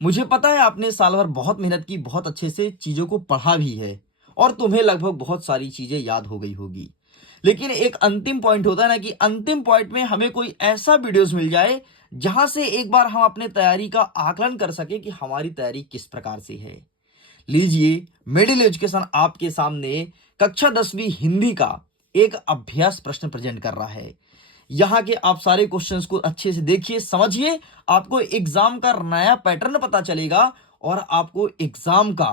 मुझे पता है आपने साल भर बहुत मेहनत की, बहुत अच्छे से चीज़ों को पढ़ा भी है और तुम्हें लगभग बहुत सारी चीज़ें याद हो गई होगी। लेकिन एक अंतिम पॉइंट होता है ना कि अंतिम पॉइंट में हमें कोई ऐसा वीडियोज़ मिल जाए, जहाँ से एक बार हम अपने तैयारी का आकलन कर सकें कि हमारी तैयारी किस प्रकार से है। लीजिए, मिडिल एजुकेशन आपके सामने कक्षा 10वीं हिंदी का एक अभ्यास प्रश्न प्रेजेंट कर रहा है। यहाँ के आप सारे क्वेश्चंस को अच्छे से देखिए, समझिए, आपको एग्जाम का नया पैटर्न पता चलेगा और आपको एग्जाम का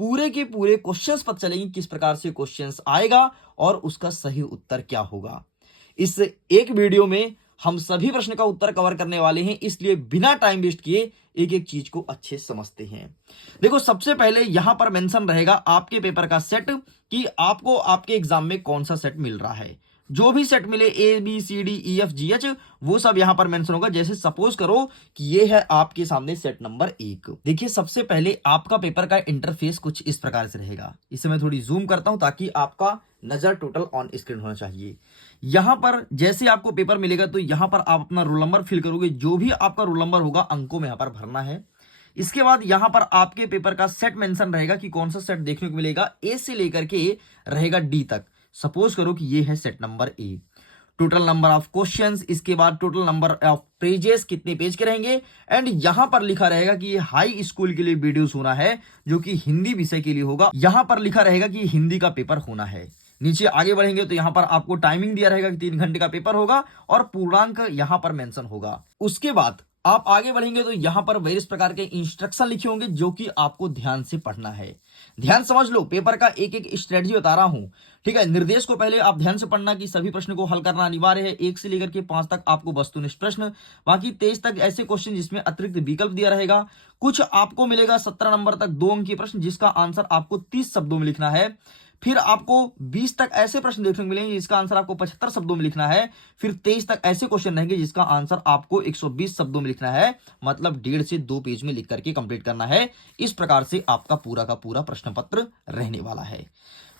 पूरे के पूरे क्वेश्चंस पता चलेंगे किस प्रकार से क्वेश्चंस आएगा और उसका सही उत्तर क्या होगा। इस एक वीडियो में हम सभी प्रश्न का उत्तर कवर करने वाले हैं, इसलिए बिना टाइम वेस्ट किए एक एक चीज को अच्छे से समझते हैं। देखो, सबसे पहले यहां पर मेंशन रहेगा आपके पेपर का सेट कि आपको आपके एग्जाम में कौन सा सेट मिल रहा है। जो भी सेट मिले ABCDEFGH वो सब यहां पर मेंशन होगा। जैसे सपोज करो कि ये है आपके सामने सेट नंबर 1। देखिए, सबसे पहले आपका पेपर का इंटरफेस कुछ इस प्रकार से रहेगा। इसे मैं थोड़ी जूम करता हूं ताकि आपका नजर टोटल ऑन स्क्रीन होना चाहिए। यहां पर जैसे आपको पेपर मिलेगा तो यहां पर आप अपना रोल नंबर फिल करोगे। जो भी आपका रोल नंबर होगा अंकों में यहां पर भरना है। इसके बाद यहां पर आपके पेपर का सेट मेंशन रहेगा कि कौन सा सेट देखने को मिलेगा। ए से लेकर के रहेगा डी तक। सपोज करो कि ये है set number A. Total number of questions, इसके बाद टोटल नंबर ऑफ पेजेस, कितने पेज के रहेंगे। एंड यहां पर लिखा रहेगा कि ये हाई स्कूल के लिए वीडियोस होना है, जो कि हिंदी विषय के लिए होगा। यहां पर लिखा रहेगा कि हिंदी का पेपर होना है। नीचे आगे बढ़ेंगे तो यहां पर आपको टाइमिंग दिया रहेगा कि 3 घंटे का पेपर होगा और पूर्णांक यहां पर मेंशन होगा। उसके बाद आप आगे बढ़ेंगे तो यहां पर वेरियस प्रकार के इंस्ट्रक्शन लिखे होंगे, जो कि आपको ध्यान से पढ़ना है। ध्यान समझ लो, पेपर का एक एक स्ट्रेटजी बता रहा हूं, ठीक है। निर्देश को पहले आप ध्यान से पढ़ना कि सभी प्रश्न को हल करना अनिवार्य है। 1 से लेकर के 5 तक आपको वस्तुनिष्ठ प्रश्न, बाकी 23 तक ऐसे क्वेश्चन जिसमें अतिरिक्त विकल्प दिया रहेगा। कुछ आपको मिलेगा 17 नंबर तक 2 अंक के प्रश्न, जिसका आंसर आपको 30 शब्दों में लिखना है। फिर आपको 20 तक ऐसे प्रश्न देखने को मिलेंगे जिसका आंसर आपको 75 शब्दों में लिखना है। फिर 23 तक ऐसे क्वेश्चन रहेंगे जिसका आंसर आपको 120 शब्दों में लिखना है, मतलब 1.5 से 2 पेज में लिख करके कंप्लीट करना है। इस प्रकार से आपका पूरा का पूरा प्रश्न पत्र रहने वाला है।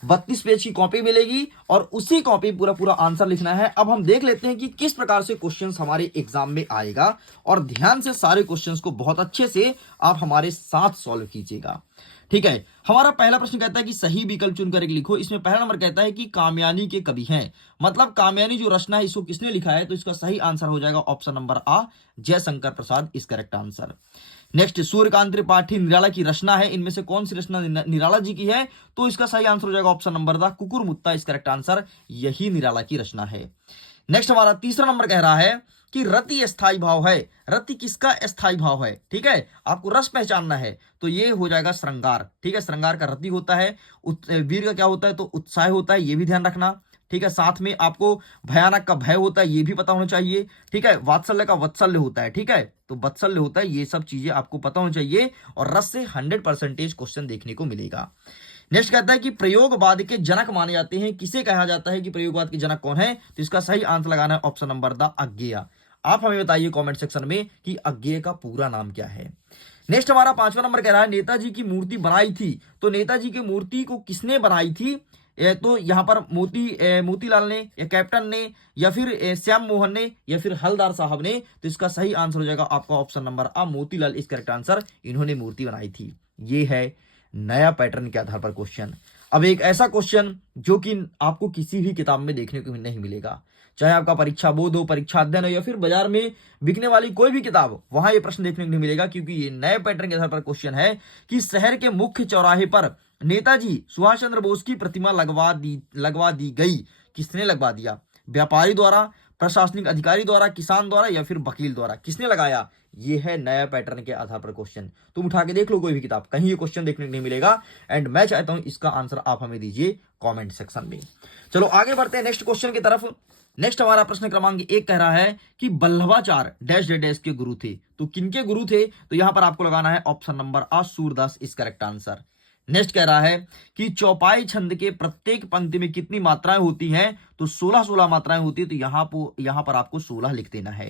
32 पेज की कॉपी मिलेगी और उसी कॉपी पूरा पूरा आंसर लिखना है। अब हम देख लेते हैं कि किस प्रकार से क्वेश्चंस हमारे एग्जाम में आएगा, और ध्यान से सारे क्वेश्चंस को बहुत अच्छे से आप हमारे साथ सॉल्व कीजिएगा, ठीक है। हमारा पहला प्रश्न कहता है कि सही विकल्प चुनकर एक लिखो। इसमें पहला नंबर कहता है कि कामयानी के कवि हैं, मतलब कामयानी जो रचना है इसको किसने लिखा है, तो इसका सही आंसर हो जाएगा ऑप्शन नंबर आ, Jaishankar Prasad is correct answer. Next, Suryakant Tripathi Nirala की रचना है, इनमें से कौन सी रचना निराला जी की है, तो इसका सही आंसर हो जाएगा ऑप्शन नंबर द कुकुरमुत्ता इस करेक्ट आंसर। यही निराला की रचना है। नेक्स्ट, हमारा तीसरा नंबर कह रहा है कि रति अस्थाई भाव है। रति किसका अस्थाई भाव है, ठीक है, आपको रस पहचानना है, तो ये हो जाएगा श्रृंगार, ठीक है। श्रृंगार का रति होता है। वीर का क्या होता है, तो उत्साह होता है, ये भी ध्यान रखना, ठीक है। साथ में आपको भयानक का भय होता है, ये भी पता होना चाहिए, ठीक है। वात्सल्य का वत्सल्य होता है, ठीक है, तो वत्सल्य होता है, ये सब चीजें आपको पता होना चाहिए। और रस से 100% क्वेश्चन देखने को मिलेगा। नेक्स्ट कहता है कि प्रयोगवाद के जनक माने जाते हैं, किसे कहा जाता है कि प्रयोगवाद के जनक कौन है, तो इसका सही आंसर लगाना है ऑप्शन नंबर द अज्ञेय। आप हमें बताइए कमेंट सेक्शन में कि अज्ञेय का पूरा नाम क्या है। नेक्स्ट, हमारा 5वां नंबर कह रहा है नेताजी की मूर्ति बनाई थी, तो नेताजी की मूर्ति को किसने बनाई थी, तो यहां पर मोतीलाल ने, या कैप्टन ने, या फिर श्याम मोहन ने, या फिर हलदार साहब ने, तो इसका सही आंसर हो जाएगा आपका ऑप्शन नंबर आ, मोतीलाल इस करेक्ट आंसर। इन्होंने मूर्ति बनाई थी। ये है नया पैटर्न के आधार पर क्वेश्चन। अब एक ऐसा क्वेश्चन जो कि आपको किसी भी किताब में देखने को नहीं मिलेगा, चाहे आपका परीक्षा बोध हो, परीक्षा अध्ययन हो, या फिर बाजार में बिकने वाली कोई भी किताब, वहां ये प्रश्न देखने को नहीं मिलेगा, क्योंकि ये नए पैटर्न के आधार पर क्वेश्चन है कि शहर के मुख्य चौराहे पर नेताजी सुभाष चंद्र बोस की प्रतिमा लगवा दी गई, किसने लगवा दिया, व्यापारी द्वारा, प्रशासनिक अधिकारी द्वारा, किसान द्वारा, या फिर वकील द्वारा, किसने लगाया। ये है नया पैटर्न के आधार पर क्वेश्चन। तुम उठा के देख लो कोई भी किताब, कहीं ये क्वेश्चन देखने को नहीं मिलेगा। एंड मैं चाहता हूं इसका आंसर आप हमें दीजिए कमेंट सेक्शन में। चलो आगे बढ़ते हैं नेक्स्ट क्वेश्चन की तरफ। नेक्स्ट हमारा प्रश्न क्रमांक 1 कह रहा है कि बल्लभाचार्य डैश डैश के गुरु थे, तो किनके गुरु थे, तो यहां पर आपको लगाना है ऑप्शन नंबर आ, सूरदास इस करेक्ट आंसर। नेक्स्ट कह रहा है कि चौपाई छंद के प्रत्येक पंक्ति में कितनी मात्राएं होती हैं, तो 16 मात्राएं होती है, तो यहां पर आपको 16 लिख देना है।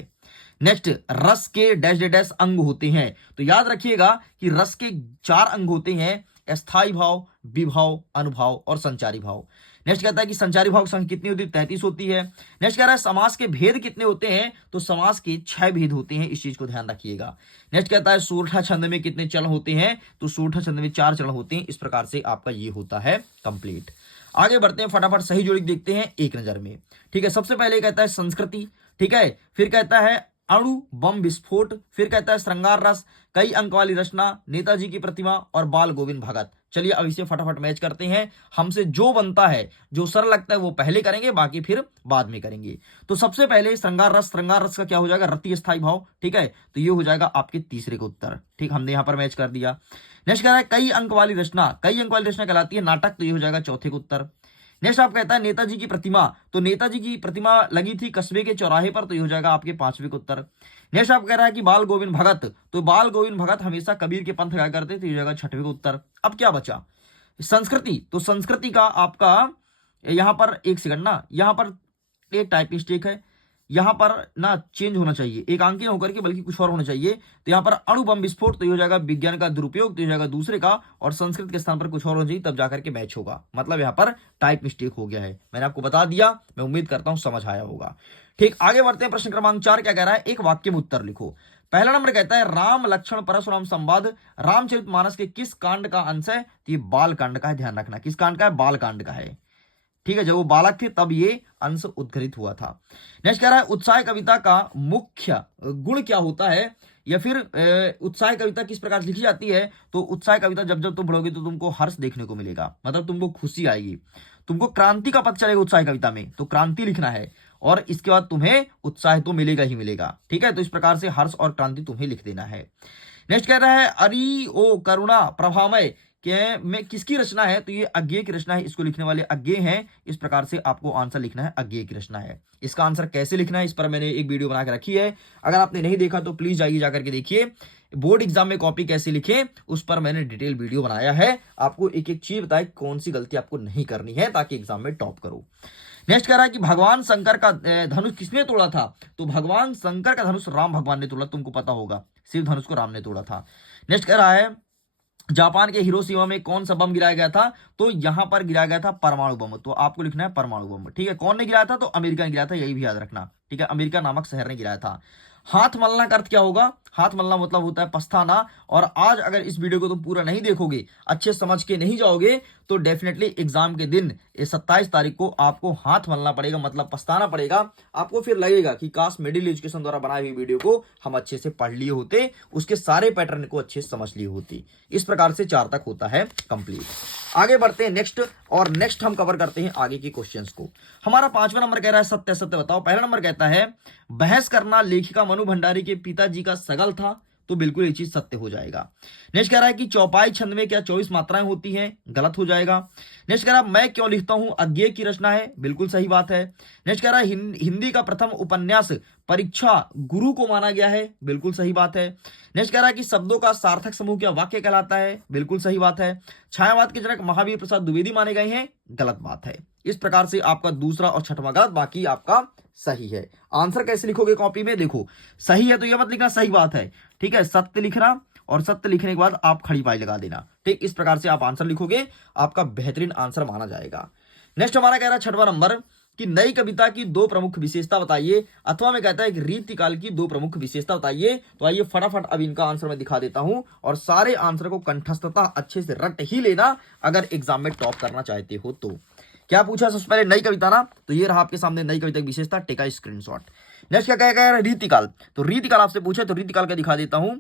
नेक्स्ट, रस के डैश डैश अंग होते हैं, तो याद रखिएगा कि रस के 4 अंग होते हैं, स्थायी भाव, विभाव, अनुभाव और संचारी भाव। नेक्स्ट कहता है कि संचारी भाव संख्या कितनी होती है, 33 होती है। नेक्स्ट कह रहा है समास के भेद कितने होते हैं, तो समास के 6 भेद होते हैं, इस चीज को ध्यान रखिएगा। नेक्स्ट कहता है सूरठा छंद में कितने चरण होते हैं, तो सूरठा छंद में 4 चरण होते हैं। इस प्रकार से आपका ये होता है कंप्लीट। आगे बढ़ते हैं, फटाफट सही जोड़ी देखते हैं एक नजर में। ठीक है, सबसे पहले कहता है संस्कृति, ठीक है, फिर कहता है अणु बम विस्फोट, फिर कहता है श्रृंगार रस, कई अंक वाली रचना, नेताजी की प्रतिमा और बाल गोविंद भगत। चलिए अब इसे फटाफट मैच करते हैं, हमसे जो बनता है, जो सरल लगता है वो पहले करेंगे, बाकी फिर बाद में करेंगे। तो सबसे पहले श्रृंगार रस, श्रृंगार रस का क्या हो जाएगा, रति स्थायी भाव, ठीक है, तो ये हो जाएगा आपके तीसरे का उत्तर। ठीक, हमने यहां पर मैच कर दिया। नेक्स्ट कह रहा है कई अंक वाली रचना, कई अंक वाली रचना कहलाती है नाटक, तो ये हो जाएगा चौथे का उत्तर। नेक्स्ट आप कहता है नेताजी की प्रतिमा, तो नेताजी की प्रतिमा लगी थी कस्बे के चौराहे पर, तो ये हो जाएगा आपके 5वें का उत्तर। नेक्स्ट आप कह रहा है कि बाल गोविंद भगत, तो बाल गोविंद भगत हमेशा कबीर के पंथ गाया करते, तो ये हो जाएगा 6वें का उत्तर। अब क्या बचा, संस्कृति, तो संस्कृति का आपका यहां पर एक सेकंड ना, यहां पर एक टाइप मिस्टेक है, यहां पर ना चेंज होना चाहिए, एक अंक होकर के बल्कि कुछ और होना चाहिए। तो यहां पर अणु बम विस्फोट, तो ये हो जाएगा विज्ञान का दुरुपयोग, तो ये हो जाएगा दूसरे का, और संस्कृत के स्थान पर कुछ और होना चाहिए, तब जाकर के मैच होगा। मतलब यहां पर टाइप मिस्टेक हो गया है, मैंने आपको बता दिया, मैं उम्मीद करता हूं समझ आया होगा। ठीक, आगे बढ़ते हैं, प्रश्न क्रमांक 4 क्या कह रहा है, एक वाक्य में उत्तर लिखो। पहला नंबर कहता है राम लक्ष्मण परशुराम संवाद रामचरितमानस के किस कांड का अंश है, तो ये बाल कांड का है, ध्यान रखना किस कांड का है, बाल कांड का है। ठीक है, जब वो बालक थे तब ये अंश उद्घटित हुआ था। नेक्स्ट कह रहा है उत्साह कविता का मुख्य गुण क्या होता है, या फिर उत्साह कविता किस प्रकार से लिखी जाती है, तो उत्साह कविता जब जब तुम पढ़ोगे तो तुमको हर्ष देखने को मिलेगा, मतलब तुमको खुशी आएगी, तुमको क्रांति का पता चलेगा उत्साह कविता में, तो क्रांति लिखना है, और इसके बाद तुम्हें उत्साह तो मिलेगा ही मिलेगा। ठीक है, तो इस प्रकार से हर्ष और क्रांति तुम्हें लिख देना है। नेक्स्ट कह रहा है अरि ओ करुणा प्रभामय के में किसकी रचना है, तो ये अज्ञेय की रचना है, इसको लिखने वाले अज्ञेय हैं। इस प्रकार से आपको आंसर लिखना है, अज्ञेय की रचना है। इसका आंसर कैसे लिखना है, इस पर मैंने एक वीडियो बना के रखी है, अगर आपने नहीं देखा तो प्लीज जाइए जाकर के देखिए। बोर्ड एग्जाम में कॉपी कैसे लिखें उस पर मैंने डिटेल वीडियो बनाया है, आपको एक एक चीज बताए कौन सी गलती आपको नहीं करनी है ताकि एग्जाम में टॉप करो। नेक्स्ट कह रहा है कि भगवान शंकर का धनुष किसने तोड़ा था, तो भगवान शंकर का धनुष राम भगवान ने तोड़ा, तुमको पता होगा, शिव धनुष को राम ने तोड़ा था। नेक्स्ट कह रहा है जापान के हिरोशिमा में कौन सा बम गिराया गया था, तो यहां पर गिराया गया था परमाणु बम, तो आपको लिखना है परमाणु बम। ठीक है, कौन ने गिराया था, तो अमेरिका ने गिराया था, यही भी याद रखना। ठीक है, अमेरिका नामक शहर ने गिराया था। हाथ मलना का अर्थ क्या होगा, हाथ मलना मतलब होता है पछताना, और आज अगर इस वीडियो को तुम पूरा नहीं देखोगे, अच्छे समझ के नहीं जाओगे, तो डेफिनेटली एग्जाम के दिन 27 तारीख को आपको हाथ मलना पड़ेगा, मतलब पछताना पड़ेगा। आपको फिर लगेगा कि काश मिडिल एजुकेशन द्वारा बनाई हुई वीडियो को हम अच्छे से पढ़ लिए होते, उसके सारे पैटर्न को अच्छे से समझ लिए होती। इस प्रकार से 4 तक होता है कंप्लीट। आगे बढ़ते हैं नेक्स्ट, और नेक्स्ट हम कवर करते हैं आगे के क्वेश्चंस को। हमारा 5वां नंबर कह रहा है सत्य सत्य बताओ। पहला नंबर कहता है बहस करना लेखिका मनु भंडारी के पिताजी का सगल था, तो बिल्कुल ये चीज सत्य हो जाएगा। नेक्स्ट कह रहा है कि चौपाई छंद में क्या 24 मात्राएं होती हैं, गलत हो जाएगा। नेक्स्ट कह रहा है मैं क्यों लिखता हूं अज्ञेय की रचना है, बिल्कुल सही बात है। नेक्स्ट कह रहा है हिंदी का प्रथम उपन्यास परीक्षा गुरु को माना गया है, बिल्कुल सही बात है। नेक्स्ट कह रहा है कि शब्दों का सार्थक समूह क्या वाक्य कहलाता है, बिल्कुल सही बात है। छायावाद के जनक महावीर प्रसाद द्विवेदी माने गए हैं, गलत बात है। इस प्रकार से आपका दूसरा और छठवां गलत, बाकी आपका सही है। आंसर कैसे लिखोगे कॉपी में, देखो सही है तो यह मत लिखना सही बात है, ठीक है, सत्य लिखना, और सत्य लिखने के बाद आप खड़ी पाई लगा देना। ठीक, इस प्रकार से आप आंसर लिखोगे, आपका बेहतरीन आंसर माना जाएगा। नेक्स्ट हमारा कह रहा है 6वां नंबर कि नई कविता की 2 प्रमुख विशेषता बताइए, अथवा में कहता है कि रीतिकाल की 2 प्रमुख विशेषता बताइए। तो आइए फटाफट अब इनका आंसर मैं दिखा देता हूं, और सारे आंसर को कंठस्थता अच्छे से रट ही लेना अगर एग्जाम में टॉप करना चाहते हो तो। क्या पूछा सबसे पहले, नई कविता ना, तो ये रहा आपके सामने नई कविता की विशेषता, टेका स्क्रीनशॉट। नेक्स्ट क्या कहेगा, रीतिकाल, तो रीतिकाल आपसे पूछा तो रीतिकाल का दिखा देता हूं।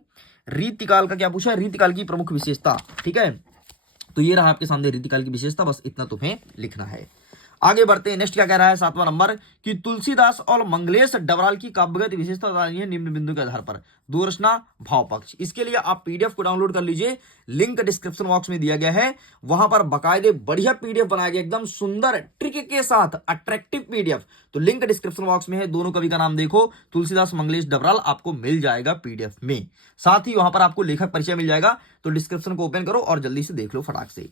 रीतिकाल का क्या पूछा है, रीतिकाल की प्रमुख विशेषता। ठीक है, तो ये रहा आपके सामने रीतिकाल की विशेषता, बस इतना तुम्हें लिखना है। आगे बढ़ते हैं, नेक्स्ट क्या कह रहा है 7वां नंबर कि तुलसीदास और मंगलेश डबराल की काव्यगत विशेषता बतानी है निम्न बिंदु के आधार पर। 2 रचना भाव पक्ष, इसके लिए आप पीडीएफ को डाउनलोड कर लीजिए, लिंक डिस्क्रिप्शन बॉक्स में दिया गया है, वहां पर बकायदे बढ़िया पीडीएफ बनाया गया, एकदम सुंदर ट्रिक के साथ अट्रैक्टिव पीडीएफ। तो लिंक डिस्क्रिप्शन बॉक्स में है, दोनों कवि का नाम देखो, तुलसीदास मंगलेश डबराल, आपको मिल जाएगा पीडीएफ में। साथ ही वहां पर आपको लेखक परिचय मिल जाएगा, तो डिस्क्रिप्शन को ओपन करो और जल्दी से देख लो फटाक से।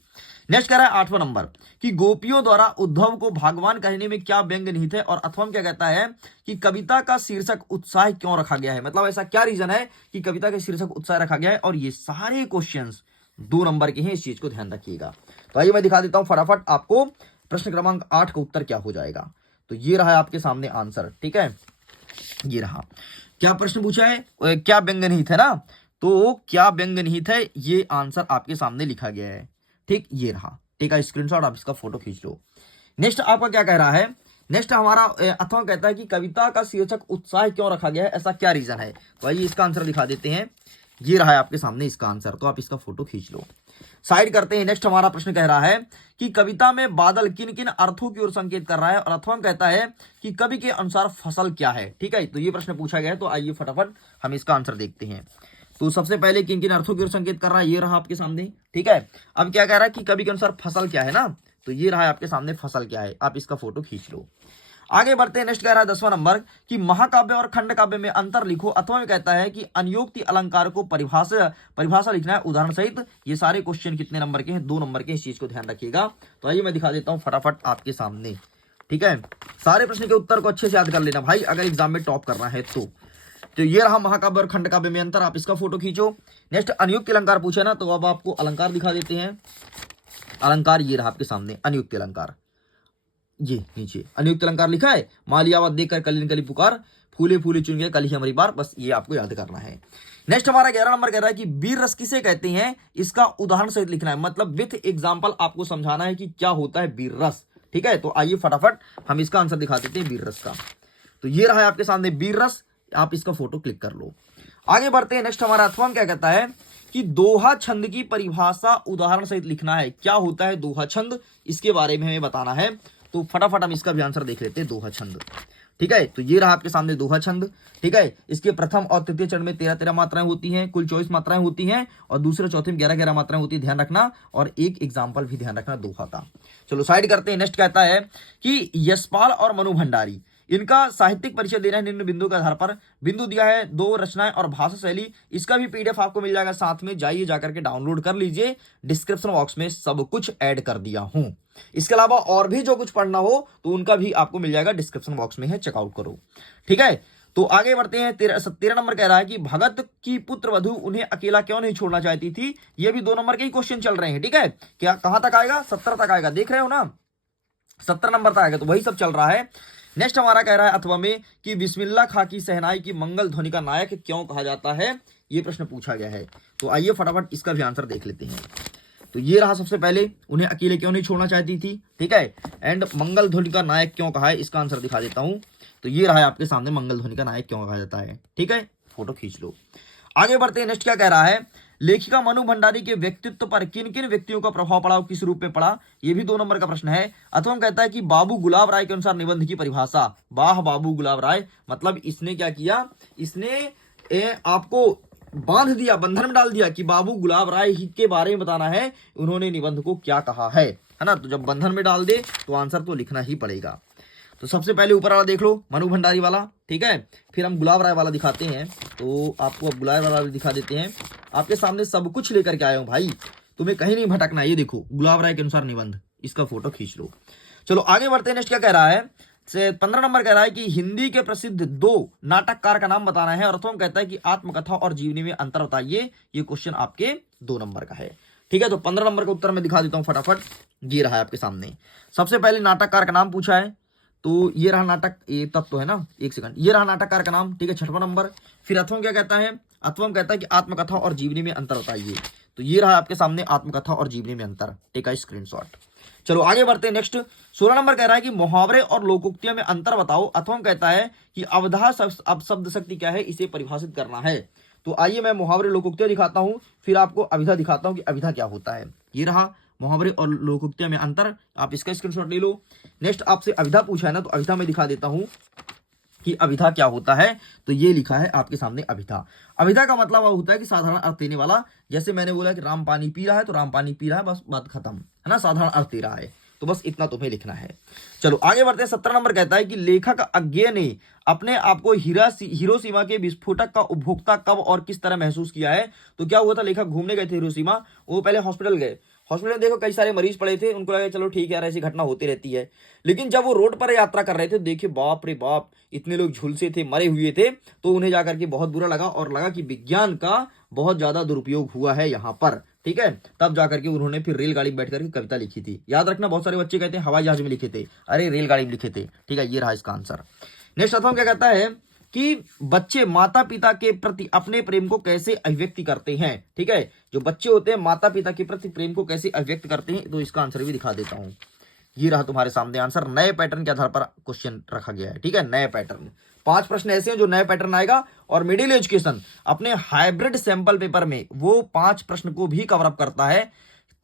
नेक्स्ट कह रहा है 8वां नंबर कि गोपियों द्वारा उद्धव को भगवान कहने में क्या व्यंग निहित है, और अथवा क्या कहता है कि कविता का शीर्षक उत्साह क्यों रखा गया है, मतलब ऐसा क्या रीजन है कि कविता का शीर्षक उत्साह रखा गया है। और ये सारे क्वेश्चंस 2 नंबर के हैं, इस चीज को ध्यान रखिएगा। तो आइए मैं दिखा देता हूं फटाफट आपको। प्रश्न क्रमांक 8 का उत्तर क्या हो जाएगा? तो ये रहा आपके सामने आंसर, ठीक है, ये रहा। क्या प्रश्न पूछा है? क्या व्यंग निहित है ना, तो क्या व्यंग निहित है, ये आंसर आपके सामने लिखा गया है, ठीक, ये रहा, ठीक है, स्क्रीनशॉट आप इसका फोटो खींच लो। नेक्स्ट आपका क्या कह रहा है? नेक्स्ट हमारा अथवा कहता है कि कविता का शीर्षक उत्साह क्यों रखा गया है, ऐसा क्या रीजन है? तो आइए इसका आंसर दिखा देते हैं, ये रहा है आपके सामने इसका आंसर, तो आप इसका फोटो खींच लो, साइड करते हैं। नेक्स्ट हमारा प्रश्न कह रहा है कि कविता में बादल किन किन अर्थों की ओर संकेत कर रहा है, और अथवा कहता है कि कवि के अनुसार फसल क्या है, ठीक है, तो ये प्रश्न पूछा गया है, तो आइए फटाफट हम इसका आंसर देखते हैं। तो सबसे पहले किन किन अर्थों की ओर संकेत कर रहा है, ये रहा आपके सामने, ठीक है। अब क्या कह रहा है कि कवि के अनुसार फसल क्या है ना, तो ये रहा है आपके सामने फसल क्या है, आप इसका फोटो खींच लो। आगे बढ़ते हैं। नेक्स्ट कह रहा है 10वां नंबर कि महाकाव्य और खंड काव्य में अंतर लिखो, अथवा में कहता है कि अनुयोक्ति अलंकार को परिभाषा लिखना है उदाहरण सहित। ये सारे क्वेश्चन कितने नंबर के हैं? 2 नंबर के, इस चीज को ध्यान रखिएगा। तो आइए मैं दिखा देता हूं फटाफट आपके सामने, ठीक है। सारे प्रश्न के उत्तर को अच्छे से याद कर लेना भाई, अगर एग्जाम में टॉप करना है तो ये रहा महाकाव्य और खंड काव्य में अंतर, आप इसका फोटो खींचो। नेक्स्ट अनुयुक्त अलंकार पूछे ना, तो अब आपको अलंकार दिखा देते हैं। अलंकार ये रहा आपके सामने, अनुयुक्त अलंकार, ये नीचे अनुयुक्त अलंकार लिखा है, मालियावत देखकर कलिन कली पुकार, फूले फूले चुन गए कल ही हमारी बार, बस ये आपको याद करना है। नेक्स्ट हमारा 11 नंबर कह रहा है कि वीर रस किसे कहते हैं, इसका उदाहरण सहित लिखना है, मतलब विथ एग्जाम्पल आपको समझाना है कि क्या होता है वीर रस, ठीक है। तो आइए फटाफट हम इसका आंसर दिखा देते हैं वीर रस का। तो ये रहा है आपके सामने वीर रस, आप इसका फोटो क्लिक कर लो। आगे बढ़ते हैं। नेक्स्ट हमारा अथवा क्या कहता है कि दोहा छंद की परिभाषा उदाहरण सहित लिखना है। क्या होता है दोहा छंद, इसके बारे में हमें बताना है। तो फटाफट हम इसका भी आंसर देख लेते हैं, दोहा छंद, ठीक है। तो ये रहा आपके सामने दोहा छंद, ठीक है। इसके प्रथम और तृतीय चरण में 13-13 मात्राएं होती हैं, कुल 24 मात्राएं होती हैं, और दूसरे चौथे में 11-11 मात्राएं होती है, ध्यान रखना। और एक एग्जाम्पल भी ध्यान रखना दोहा का। चलो साइड करते हैं। नेक्स्ट कहता है कि यशपाल और मनु भंडारी, इनका साहित्यिक परिचय देना है निम्न बिंदु के आधार पर। बिंदु दिया है 2 रचनाएं और भाषा शैली, इसका भी पीडीएफ आपको मिल जाएगा साथ में, जाइए जाकर के डाउनलोड कर लीजिए, डिस्क्रिप्शन बॉक्स में सब कुछ ऐड कर दिया हूं। इसके अलावा और भी जो कुछ पढ़ना हो तो उनका भी आपको मिल जाएगा, डिस्क्रिप्शन बॉक्स में है, चेकआउट करो, ठीक है। तो आगे बढ़ते हैं। 13 नंबर कह रहा है कि भगत की पुत्र वधु उन्हें अकेला क्यों नहीं छोड़ना चाहती थी। ये भी 2 नंबर के ही क्वेश्चन चल रहे हैं, ठीक है। क्या कहां तक आएगा? 70 तक आएगा, देख रहे हो ना, 70 नंबर तक आएगा, तो वही सब चल रहा है। नेक्स्ट हमारा कह रहा है अथवा में कि बिस्मिल्लाह खां की सहनाई की मंगल ध्वनि का नायक क्यों कहा जाता है, ये प्रश्न पूछा गया है। तो आइए फटाफट इसका भी आंसर देख लेते हैं। तो ये रहा सबसे पहले, उन्हें अकेले क्यों नहीं छोड़ना चाहती थी, ठीक है, एंड मंगल ध्वनि का नायक क्यों कहा है, इसका आंसर दिखा देता हूं। तो ये रहा है आपके सामने, मंगल ध्वनि का नायक क्यों कहा जाता है, ठीक है, फोटो खींच लो। आगे बढ़ते हैं। नेक्स्ट क्या कह रहा है, लेखिका मनु भंडारी के व्यक्तित्व पर किन किन व्यक्तियों का प्रभाव पड़ा और किस रूप में पड़ा, ये भी 2 नंबर का प्रश्न है। अथवा कहता है कि बाबू गुलाब राय के अनुसार निबंध की परिभाषा। वाह बाबू गुलाब राय, मतलब इसने क्या किया, इसने आपको बांध दिया, बंधन में डाल दिया कि बाबू गुलाब राय के बारे में बताना है, उन्होंने निबंध को क्या कहा है ना। तो जब बंधन में डाल दे तो आंसर तो लिखना ही पड़ेगा। तो सबसे पहले ऊपर वाला देख लो, मनु भंडारी वाला, ठीक है, फिर हम गुलाब राय वाला दिखाते हैं। तो आपको अब गुलाब राय वाला दिखा देते हैं, आपके सामने सब कुछ लेकर के आए हूं भाई, तुम्हें कहीं नहीं भटकना। ये देखो गुलाब राय के अनुसार निबंध, इसका फोटो खींच लो। चलो आगे बढ़ते हैं। नेक्स्ट क्या कह रहा है, 15 नंबर कह रहा है कि हिंदी के प्रसिद्ध 2 नाटककार का नाम बताना है, और अथवा कहता है कि आत्मकथा और जीवनी में अंतर बताइए। ये क्वेश्चन आपके 2 नंबर का है, ठीक है। तो 15 नंबर का उत्तर मैं दिखा देता हूं फटाफट, ये रहा है आपके सामने। सबसे पहले नाटककार का नाम पूछा है, तो ये रहा नाटक, ये तब तो है ना, एक सेकंड, ये रहा नाटककार का नाम, ठीक है, 6वां नंबर। फिर अथवा क्या कहता है, अथवा कहता है कि आत्मकथा और जीवनी में अंतर बताइए। तो ये रहा आपके सामने, आत्मकथा और जीवनी में अंतर, टेक अ स्क्रीनशॉट। चलो आगे बढ़ते हैं। नेक्स्ट 16 नंबर कह रहा है कि मुहावरे और लोकोक्तियों में अंतर बताओ। अथवा कहता है कि अवधा शब्द शक्ति क्या है, इसे परिभाषित करना है। तो आइए मैं मुहावरे लोकोक्तियां दिखाता हूं, फिर आपको अभिधा दिखाता हूं कि अभिधा क्या होता है। ये रहा मुहावरे और लोकोक्तियों में अंतर, आप इसका स्क्रीनशॉट ले लो। नेक्स्ट आपसे अभिधा पूछा है ना, तो अभिधा में दिखा देता हूं कि अभिधा क्या होता है। तो ये लिखा है आपके सामने अभिधा। अभिधा का मतलब होता है कि साधारण अर्थ देने वाला। जैसे मैंने बोला कि राम पानी पी रहा है, तो राम पानी पी रहा है, बस बात खत्म, है ना, साधारण अर्थ दे रहा है। तो बस इतना तुम्हें लिखना है। चलो आगे बढ़ते हैं। 17 नंबर कहता है कि लेखक अज्ञेय ने अपने आप को हिरोशिमा के विस्फोटक का उपभोक्ता कब और किस तरह महसूस किया है। तो क्या हुआ था, लेखक घूमने गए थे हिरोशिमा, वो पहले हॉस्पिटल गए, हॉस्पिटल में देखो कई सारे मरीज पड़े थे, उनको लगा चलो ठीक है यार, ऐसी घटना होती रहती है। लेकिन जब वो रोड पर यात्रा कर रहे थे, देखिए बाप रे बाप, इतने लोग झुलसे थे, मरे हुए थे, तो उन्हें जाकर के बहुत बुरा लगा और लगा कि विज्ञान का बहुत ज्यादा दुरुपयोग हुआ है यहाँ पर। ठीक है, तब जाकर के उन्होंने फिर रेलगाड़ी में बैठ करके कविता लिखी थी। याद रखना, बहुत सारे बच्चे कहते हैं हवाई जहाज में लिखे थे, अरे रेलगाड़ी में लिखे थे। ठीक है, ये रहा इसका आंसर। नेक्स्ट अथवा क्या कहता है कि बच्चे माता पिता के प्रति अपने प्रेम को कैसे अभिव्यक्ति करते हैं। ठीक है, जो बच्चे होते हैं माता पिता के प्रति प्रेम को कैसे अभिव्यक्त करते हैं, तो इसका आंसर भी दिखा देता हूं। ये रहा तुम्हारे सामने आंसर, नए पैटर्न के आधार पर क्वेश्चन रखा गया है। ठीक है, नए पैटर्न, 5 प्रश्न ऐसे हैं जो नए पैटर्न आएगा, और मिडिल एजुकेशन अपने हाइब्रिड सैंपल पेपर में वो 5 प्रश्न को भी कवर अप करता है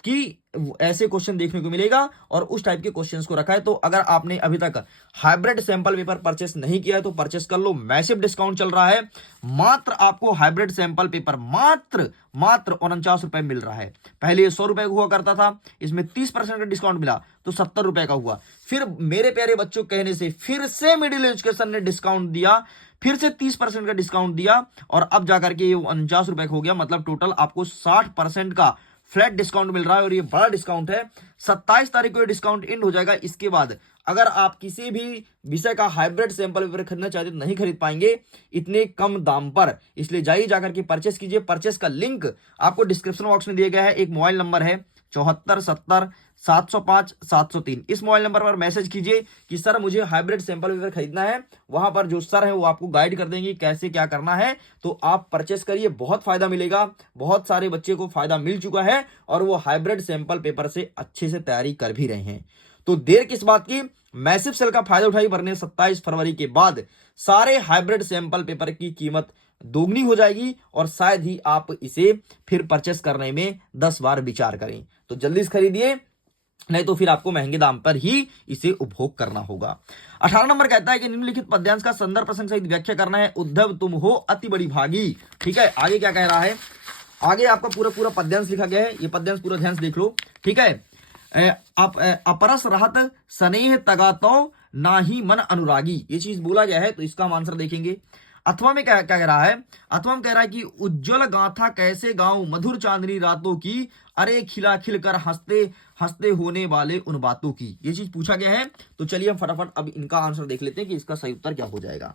कि ऐसे क्वेश्चन देखने को मिलेगा और उस टाइप के क्वेश्चंस को रखा है। तो अगर आपने अभी तक हाइब्रिड सैंपल पेपर परचेस नहीं किया है तो परचेस कर लो, मैसिव डिस्काउंट चल रहा है। मात्र आपको हाइब्रिड सैंपल पेपर मात्र 49 रुपए मिल रहा है। पहले ये 100 रुपए का हुआ करता था, इसमें 30% का डिस्काउंट मिला तो 70 रुपए का हुआ। फिर मेरे प्यारे बच्चों कहने से फिर से मिडिल एजुकेशन ने डिस्काउंट दिया, फिर से 30% का डिस्काउंट दिया, और अब जाकर के ये 49 रुपए का हो गया। मतलब टोटल आपको 60% का फ्लैट डिस्काउंट मिल रहा है, और ये बड़ा डिस्काउंट है। 27 तारीख को ये डिस्काउंट एंड हो जाएगा। इसके बाद अगर आप किसी भी विषय का हाइब्रिड सैंपल पेपर खरीदना चाहते तो नहीं खरीद पाएंगे इतने कम दाम पर, इसलिए जाइए जाकर के परचेस कीजिए। परचेस का लिंक आपको डिस्क्रिप्शन बॉक्स में दिया गया है। एक मोबाइल नंबर है 7470-705-703, इस मोबाइल नंबर पर मैसेज कीजिए कि सर मुझे हाइब्रिड सैंपल पेपर खरीदना है। वहां पर जो सर है वो आपको गाइड कर देंगे कैसे क्या करना है, तो आप परचेस करिए, बहुत फायदा मिलेगा। बहुत सारे बच्चे को फायदा मिल चुका है और वो हाइब्रिड सैंपल पेपर से अच्छे से तैयारी कर भी रहे हैं। तो देर किस बात की, मैसिव सेल का फायदा उठाइए, वरना 27 फरवरी के बाद सारे हाइब्रिड सैंपल पेपर की कीमत दोगुनी हो जाएगी, और शायद ही आप इसे फिर परचेस करने में 10 बार विचार करें। तो जल्दी से खरीदिए, नहीं तो फिर आपको महंगे दाम पर ही इसे उपभोग करना होगा। 18 नंबर कहता है कि निम्नलिखित पद्यांश का संदर्भ प्रसंग सहित व्याख्या करना है। उद्धव तुम हो अति बड़ी भागी। ठीक है, आगे क्या कह रहा है, आगे आपका पूरा पूरा पद्यांश लिखा गया है, ये पद्यांश पूरा ध्यान से देख लो। ठीक है, अपरस रहत स्नेह तगातो ना ही मन अनुरागी, ये चीज बोला गया है। तो इसका हम आंसर देखेंगे। अथवा में क्या क्या कह रहा है, अथवा में कह रहा है कि उज्जवल गाथा कैसे गाऊं मधुर चांदनी रातों की, अरे खिला खिल कर हंसते हंसते होने वाले उन बातों की, ये चीज पूछा गया है। तो चलिए हम फटाफट अब इनका आंसर देख लेते हैं कि इसका सही उत्तर क्या हो जाएगा।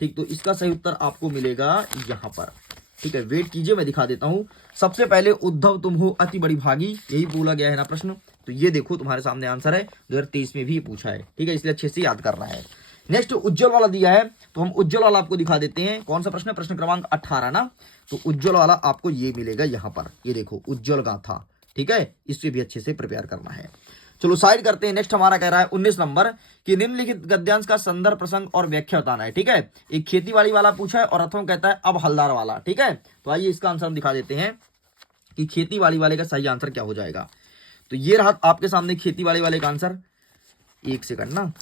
ठीक, तो इसका सही उत्तर आपको मिलेगा यहां पर। ठीक है, वेट कीजिए, मैं दिखा देता हूं। सबसे पहले उद्धव तुम हो अति बड़ी भागी, यही बोला गया है ना प्रश्न। तो ये देखो तुम्हारे सामने आंसर है, 2023 में भी पूछा है। ठीक है, इसलिए अच्छे से याद करना है। नेक्स्ट उज्जवल वाला दिया है, तो हम उज्जवल वाला आपको दिखा देते हैं। कौन सा प्रश्न है, प्रश्न क्रमांक 18 ना। तो उज्जवल वाला आपको ये मिलेगा यहां पर, ये देखो उज्जवल गाथा। ठीक है, इससे भी अच्छे से प्रिपेयर करना है। चलो साइड करते हैं। नेक्स्ट हमारा कह रहा है 19 नंबर कि निम्नलिखित गद्यांश का संदर्भ प्रसंग और व्याख्या बताना है। ठीक है, एक खेती वाली वाला पूछा है और अथवा कहता है अब हलदार वाला। ठीक है, तो आइए इसका आंसर हम दिखा देते हैं कि खेती वाली वाले का सही आंसर क्या हो जाएगा। तो ये रहा आपके सामने खेती वाले का आंसर। 1 सेकंड ना,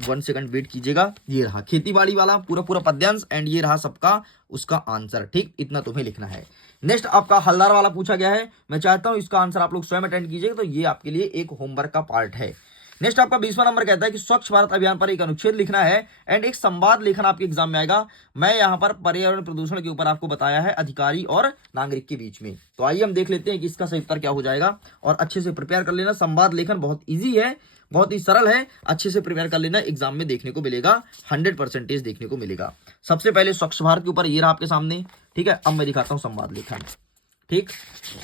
1 सेकंड वेट कीजिएगा। ये रहा खेती बाड़ी वाला पूरा पूरा पद्यांश, एंड ये रहा सबका उसका आंसर। ठीक, इतना तुम्हें लिखना है। नेक्स्ट आपका हलदार वाला पूछा गया है, मैं चाहता हूं इसका आंसर आप लोग स्वयं अटेंड कीजिएगा, तो ये आपके लिए एक होमवर्क का पार्ट है। नेक्स्ट आपका 20वां नंबर कहता है कि स्वच्छ भारत अभियान पर एक अनुच्छेद लिखना है एंड एक संवाद लेखन आपके एग्जाम में आएगा। मैं यहाँ पर पर्यावरण प्रदूषण के ऊपर आपको बताया है, अधिकारी और नागरिक के बीच में। तो आइए हम देख लेते हैं कि इसका सही उत्तर क्या हो जाएगा, और अच्छे से प्रिपेयर कर लेना। संवाद लेखन बहुत ईजी है, बहुत ही सरल है, अच्छे से प्रिपेयर कर लेना, एग्जाम में देखने को मिलेगा, 100% देखने को मिलेगा। सबसे पहले स्वच्छ भारत के ऊपर ये रहा आपके सामने। ठीक है, अब मैं दिखाता हूँ संवाद लेखन। ठीक,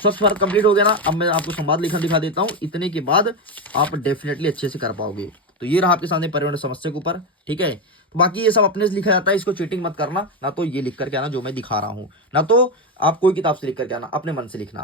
स्वच्छ भारत कंप्लीट हो गया ना, अब मैं आपको संवाद लेखन दिखा देता हूं। इतने के बाद आप डेफिनेटली अच्छे से कर पाओगे। तो ये रहा आपके सामने पर्यावरण समस्या के ऊपर। ठीक है, तो बाकी ये सब अपने से लिखा जाता है, इसको चीटिंग मत करना, ना तो ये लिख करके आना जो मैं दिखा रहा हूं, ना तो आप कोई किताब से लिख करके आना, अपने मन से लिखना।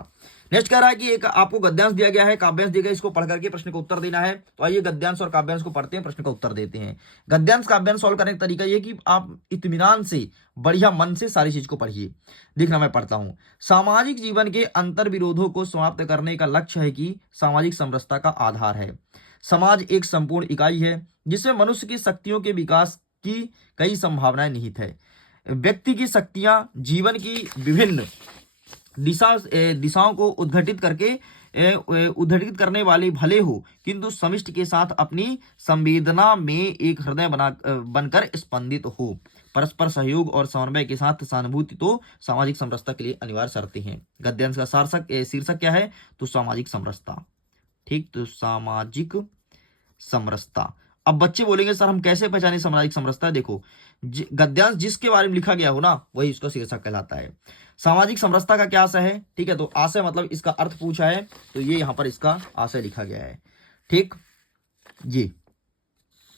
नेक्स्ट कह रहा है कि एक आपको गद्यांश दिया गया है, काव्यांश दिया गया है, इसको पढ़ करके प्रश्न का उत्तर देना है। तो आइए गद्यांश और काव्यांश को पढ़ते हैं, प्रश्न का उत्तर देते हैं। गद्यांश काव्यांश सॉल्व करने का तरीका ये कि आप इत्मीनान से, बढ़िया मन से सारी चीज को पढ़िए। देखना, मैं पढ़ता हूं। सामाजिक जीवन के अंतर विरोधों को समाप्त करने का लक्ष्य है कि सामाजिक समरसता का आधार है। समाज एक संपूर्ण इकाई है जिसमें मनुष्य की शक्तियों के विकास की कई संभावनाएं निहित है। व्यक्ति की शक्तियां जीवन की विभिन्न दिशाओं को उद्घटित करने वाले भले हो, किंतु समष्टि के साथ अपनी संवेदना में एक हृदय बनकर स्पंदित हो। परस्पर सहयोग और समन्वय के साथ सहानुभूति तो सामाजिक समरसता के लिए अनिवार्य शर्तें हैं। गद्यांश का शीर्षक क्या है, तो सामाजिक समरसता। ठीक, तो सामाजिक समरसता। अब बच्चे बोलेंगे सर हम कैसे पहचाने सामाजिक समरसता। देखो, गद्यांश जिसके बारे में लिखा गया हो ना वही उसका शीर्षक कहलाता है। सामाजिक समरसता का क्या आशय है, ठीक है, तो आशय मतलब इसका अर्थ पूछा है तो ये यहाँ पर इसका आशय लिखा गया है। ठीक,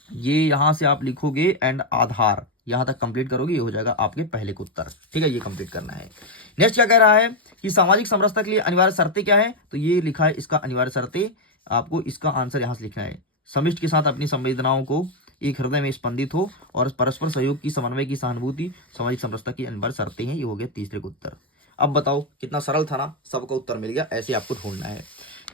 ये यहां से आप लिखोगे एंड आधार यहां तक कंप्लीट करोगे, ये हो जाएगा आपके पहले का उत्तर। ठीक है, ये कंप्लीट करना है। नेक्स्ट क्या कह रहा है कि सामाजिक समरसता के लिए अनिवार्य शर्तें क्या है, तो ये लिखा है इसका अनिवार्य शर्तें, आपको इसका आंसर यहां से लिखना है। समिष्ट के साथ अपनी संवेदनाओं को एक हृदय में स्पंदित हो और परस्पर सहयोग की, समन्वय की, सहानुभूति सामाजिक समरसता की अनिवार्य शर्तें हैं। ये हो गया तीसरे का उत्तर। अब बताओ कितना सरल था ना, सबका उत्तर मिल गया। ऐसे आपको ढूंढना है।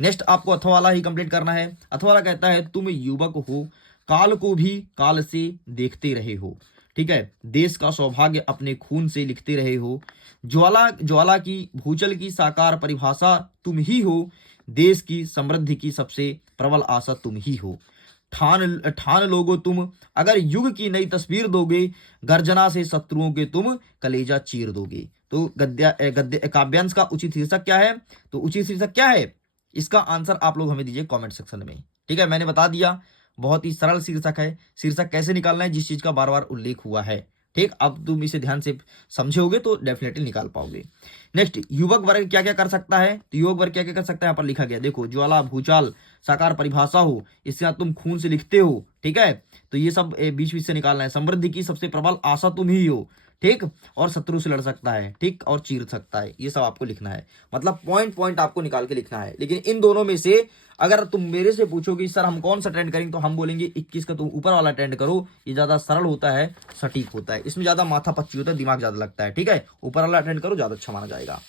नेक्स्ट आपको अथवा वाला ही कंप्लीट करना है। अथवा वाला कहता है तुम युवक हो, काल को भी काल से देखते रहे हो। ठीक है, देश का सौभाग्य अपने खून से लिखते रहे हो। ज्वाला ज्वाला की भूचल की साकार परिभाषा तुम ही हो। देश की समृद्धि की सबसे प्रबल आशा तुम ही हो। ठान ठान लोगो तुम, अगर युग की नई तस्वीर दोगे, गर्जना से शत्रुओं के तुम कलेजा चीर दोगे। तो गद्य काव्यांश का उचित शीर्षक क्या है, तो उचित शीर्षक क्या है, इसका आंसर आप लोग हमें दीजिए कमेंट सेक्शन में। ठीक है, मैंने बता दिया, बहुत ही सरल शीर्षक है। शीर्षक कैसे निकालना है, जिस चीज का बार बार उल्लेख हुआ है। ठीक, अब तुम इसे ध्यान से समझोगे तो डेफिनेटली निकाल पाओगे। नेक्स्ट, युवक वर्ग क्या क्या कर सकता है, तो युवक वर्ग क्या क्या कर सकता है, यहाँ पर लिखा गया देखो, ज्वाला भूचाल साकार परिभाषा हो, इसके साथ तुम खून से लिखते हो। ठीक है, तो ये सब बीच बीच से निकालना है। समृद्धि की सबसे प्रबल आशा तुम ही हो। ठीक, और शत्रु से लड़ सकता है, ठीक, और चीर सकता है, ये सब आपको लिखना है। मतलब पॉइंट पॉइंट आपको निकाल के लिखना है। लेकिन इन दोनों में से अगर तुम मेरे से पूछोगे सर हम कौन सा ट्रेंड करेंगे, तो हम बोलेंगे 21 का तुम ऊपर वाला ट्रेंड करो, ये ज्यादा सरल होता है, सटीक होता है, इसमें ज्यादा माथा पच्ची होता है, दिमाग ज्यादा लगता है। ठीक है, ऊपर वाला ट्रेंड करो, ज्यादा अच्छा माना जाएगा।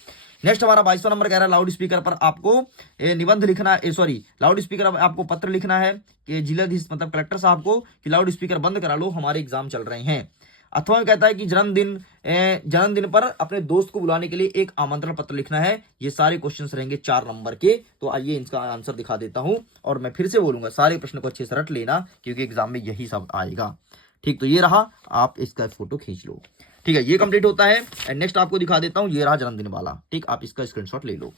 नेक्स्ट हमारा 22वां नंबर कह रहा है लाउड स्पीकर पर आपको निबंध लिखना है, सॉरी लाउड स्पीकर आपको पत्र लिखना है कि जिलाधीश मतलब कलेक्टर साहब को कि लाउड स्पीकर बंद करा लो, हमारे एग्जाम चल रहे हैं। अथवा कहता है कि जन्मदिन पर अपने दोस्त को बुलाने के लिए एक आमंत्रण पत्र लिखना है। ये सारे क्वेश्चंस रहेंगे 4 नंबर के। तो आइए इसका आंसर दिखा देता हूं और मैं फिर से बोलूंगा सारे प्रश्न को अच्छे से रट लेना क्योंकि एग्जाम में यही सब आएगा। ठीक, तो ये रहा, आप इसका फोटो खींच लो। ठीक है, ये कंप्लीट होता है। एंड नेक्स्ट आपको दिखा देता हूं, ये रहा जन्मदिन वाला। ठीक, आप इसका स्क्रीनशॉट ले लो।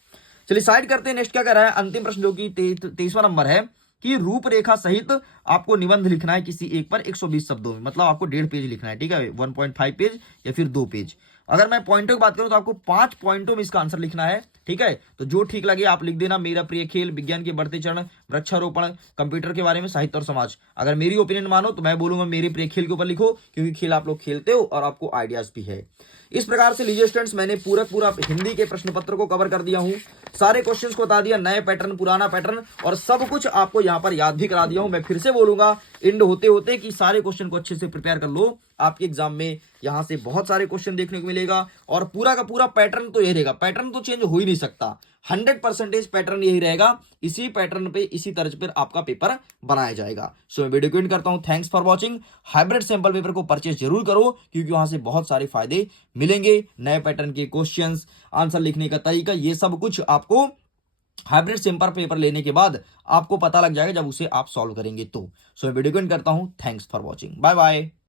चलिए साइड करते हैं। नेक्स्ट क्या कर रहा है, अंतिम प्रश्न जो कि 23वां नंबर है कि रूपरेखा सहित आपको निबंध लिखना है किसी एक पर 120 शब्दों में, मतलब आपको 1.5 पेज लिखना है। ठीक है, 1.5 पेज या फिर 2 पेज। अगर मैं पॉइंटों की बात करूं तो आपको 5 पॉइंटों में इसका आंसर लिखना है। ठीक है, तो जो ठीक लगे आप लिख देना। मेरा प्रिय खेल, विज्ञान के बढ़ते चरण, वृक्षारोपण, कंप्यूटर के बारे में, साहित्य और समाज। अगर मेरी ओपिनियन मानो तो मैं बोलूंगा मेरे प्रिय खेल के ऊपर लिखो क्योंकि खेल आप लोग खेलते हो और आपको आइडियाज भी है। इस प्रकार से लीजिए स्टूडेंट्स, मैंने पूरा हिंदी के प्रश्न पत्र को कवर कर दिया हूं, सारे क्वेश्चंस को बता दिया, नए पैटर्न, पुराना पैटर्न, और सब कुछ आपको यहां पर याद भी करा दिया हूं। मैं फिर से बोलूंगा एंड होते होते कि सारे क्वेश्चन को अच्छे से प्रिपेयर कर लो। आपके एग्जाम में यहां से बहुत सारे क्वेश्चन देखने को मिलेगा और पूरा का पूरा पैटर्न तो यही रहेगा। पैटर्न तो चेंज हो ही नहीं सकता, 100% पैटर्न यही रहेगा। इसी पैटर्न पे, इसी तर्ज पर आपका पेपर बनाया जाएगा। सो मैं वीडियो को एंड करता हूं। Thanks for watching. Hybrid sample paper को परचेज जरूर करो क्योंकि वहां से बहुत सारे फायदे मिलेंगे। नए पैटर्न के क्वेश्चंस, आंसर लिखने का तरीका, ये सब कुछ आपको हाइब्रिड सैंपल पेपर लेने के बाद आपको पता लग जाएगा जब उसे आप सॉल्व करेंगे तो। सो मैं वीडियो को एंड करता हूं। Thanks for watching, bye bye.